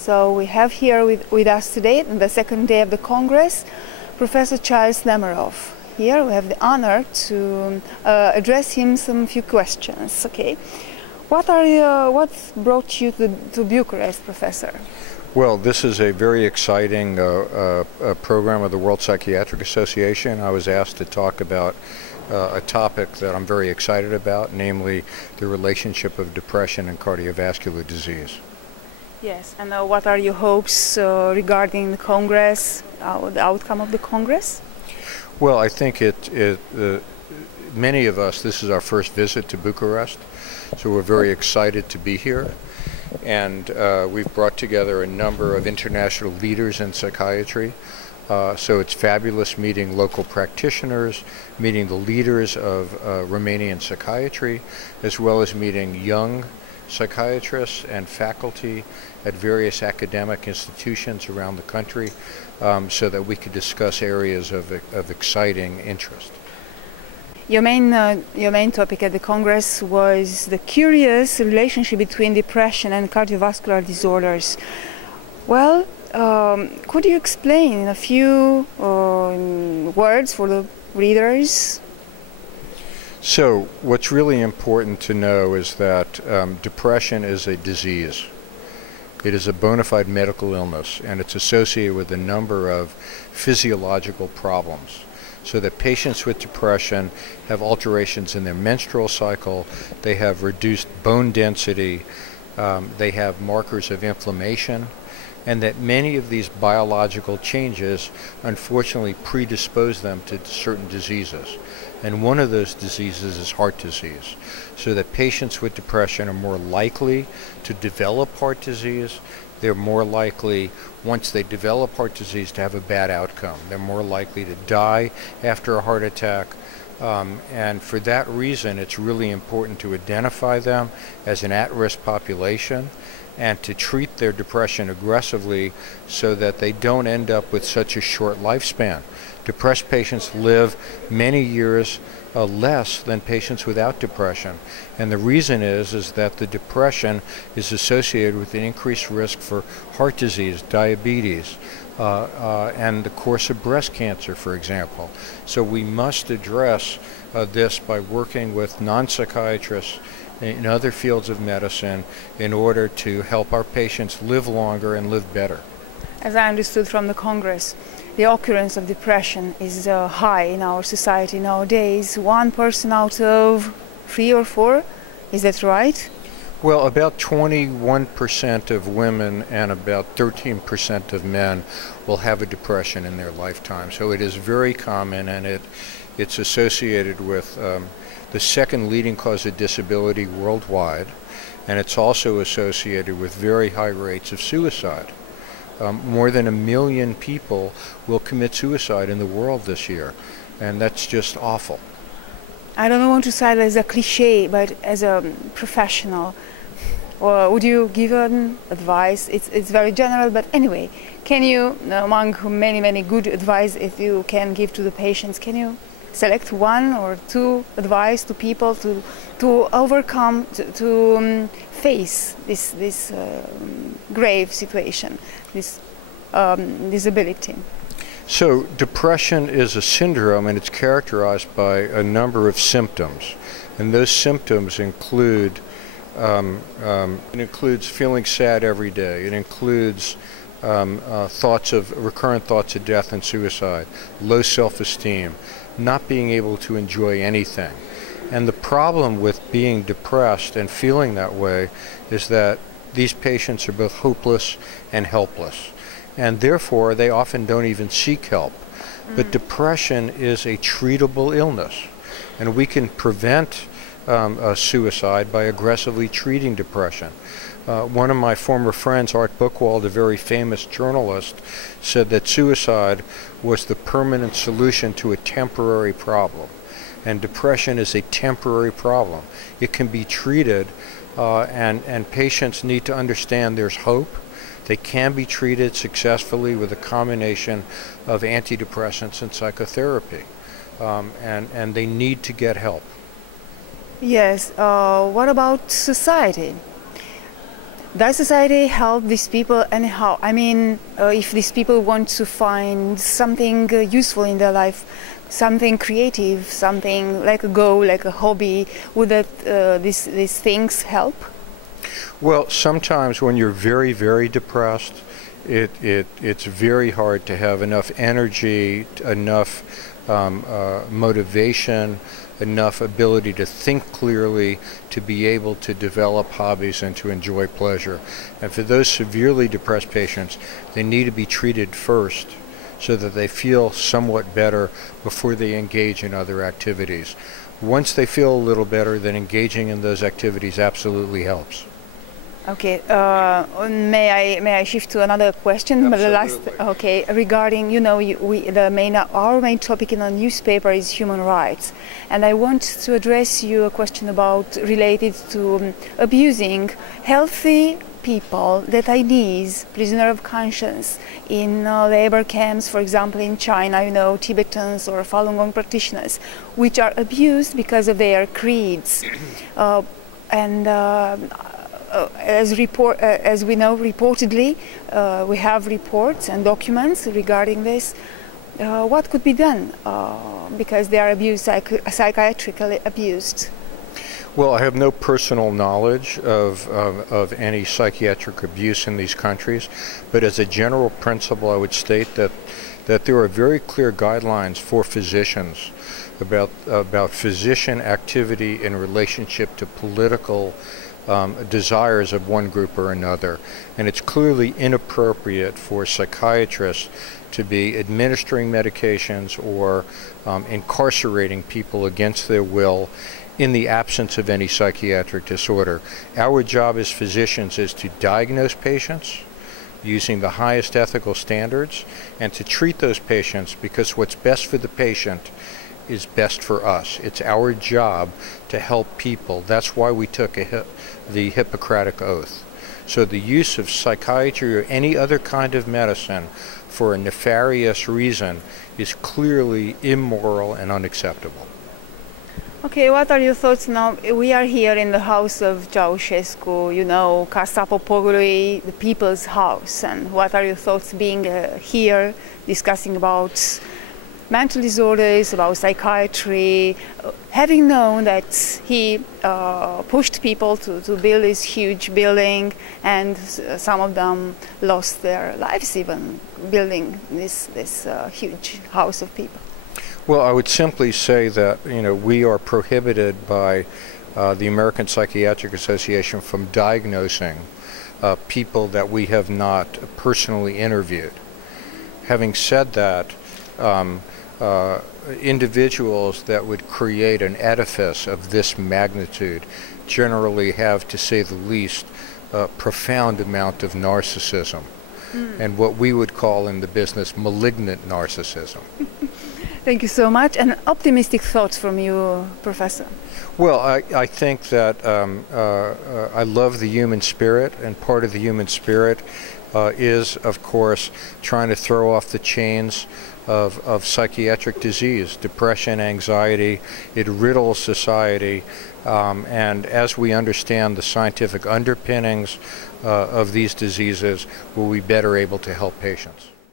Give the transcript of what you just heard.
So we have here with us today, on the second day of the Congress, Professor Charles Nemeroff. Here we have the honor to address him some few questions. Okay, what brought you to Bucharest, Professor? Well, this is a very exciting program of the World Psychiatric Association. I was asked to talk about a topic that I'm very excited about, namely the relationship of depression and cardiovascular disease. Yes, and what are your hopes regarding the Congress, the outcome of the Congress? Well, I think many of us, this is our first visit to Bucharest, so we're very excited to be here. And we've brought together a number of international leaders in psychiatry. So it's fabulous meeting local practitioners, meeting the leaders of Romanian psychiatry, as well as meeting young psychiatrists and faculty at various academic institutions around the country, so that we could discuss areas of exciting interest. Your main topic at the Congress was the curious relationship between depression and cardiovascular disorders. Well, could you explain in a few words for the readers? So what's really important to know is that depression is a disease. It is a bona fide medical illness, and it's associated with a number of physiological problems. So that patients with depression have alterations in their menstrual cycle, they have reduced bone density, they have markers of inflammation, and that many of these biological changes unfortunately predispose them to certain diseases. And one of those diseases is heart disease. So that patients with depression are more likely to develop heart disease. They're more likely, once they develop heart disease, to have a bad outcome. They're more likely to die after a heart attack. And for that reason, it's really important to identify them as an at-risk population and to treat their depression aggressively so that they don't end up with such a short lifespan. Depressed patients live many years less than patients without depression. And the reason is that the depression is associated with an increased risk for heart disease, diabetes, and the course of breast cancer, for example. So we must address this by working with non-psychiatrists in other fields of medicine in order to help our patients live longer and live better. As I understood from the Congress, the occurrence of depression is high in our society nowadays. 1 person out of 3 or 4, is that right? Well, about 21% of women and about 13% of men will have a depression in their lifetime. So it is very common, and it's associated with the second leading cause of disability worldwide, and it's also associated with very high rates of suicide. More than 1 million people will commit suicide in the world this year, and that's just awful. I don't want to say it as a cliche, but as a professional, would you give an advice? It's very general, but anyway, can you, among many good advice if you can give to the patients, can you select 1 or 2 advice to people to overcome, to face this grave situation, this disability? So depression is a syndrome, and it's characterized by a number of symptoms, and those symptoms include feeling sad every day. It includes recurrent thoughts of death and suicide, low self-esteem, not being able to enjoy anything. And the problem with being depressed and feeling that way is that these patients are both hopeless and helpless. And therefore, they often don't even seek help. But depression is a treatable illness. And we can prevent suicide by aggressively treating depression. One of my former friends, Art Buchwald, a very famous journalist, said that suicide was the permanent solution to a temporary problem. And depression is a temporary problem. It can be treated, and patients need to understand there's hope. They can be treated successfully with a combination of antidepressants and psychotherapy, and they need to get help. Yes. What about society? Does society help these people anyhow? I mean, if these people want to find something useful in their life, something creative, something like a goal, like a hobby, would these things help? Well, sometimes when you're very, very depressed, it's very hard to have enough energy, enough motivation, enough ability to think clearly, to be able to develop hobbies and to enjoy pleasure. And for those severely depressed patients, they need to be treated first so that they feel somewhat better before they engage in other activities. Once they feel a little better, then engaging in those activities absolutely helps. Okay, may I shift to another question? Absolutely. Okay, regarding, you know, our main topic in the newspaper is human rights, and I want to address you a question about related to abusing healthy people, detainees, prisoner of conscience in labor camps, for example in China, you know, Tibetans or Falun Gong practitioners, which are abused because of their creeds, as we know, reportedly, we have reports and documents regarding this. What could be done because they are abused, psychiatrically abused? Well, I have no personal knowledge of any psychiatric abuse in these countries, but as a general principle, I would state that there are very clear guidelines for physicians about physician activity in relationship to political desires of one group or another. And it's clearly inappropriate for psychiatrists to be administering medications or incarcerating people against their will in the absence of any psychiatric disorder. Our job as physicians is to diagnose patients using the highest ethical standards and to treat those patients because what's best for the patient is best for us. It's our job to help people. That's why we took the Hippocratic Oath. So the use of psychiatry or any other kind of medicine for a nefarious reason is clearly immoral and unacceptable. Okay, what are your thoughts now? We are here in the house of Ceausescu, you know, Casa Poporului, the people's house. And what are your thoughts being here, discussing about mental disorders, about psychiatry, having known that he pushed people to build this huge building, and some of them lost their lives even building this huge house of people? Well, I would simply say that, you know, we are prohibited by the American Psychiatric Association from diagnosing people that we have not personally interviewed. Having said that, individuals that would create an edifice of this magnitude generally have, to say the least, a profound amount of narcissism, and what we would call in the business malignant narcissism. Thank you so much. And optimistic thoughts from you, Professor? Well, I think that I love the human spirit, and part of the human spirit is, of course, trying to throw off the chains of psychiatric disease, depression, anxiety. It riddles society, and as we understand the scientific underpinnings of these diseases, we'll be better able to help patients.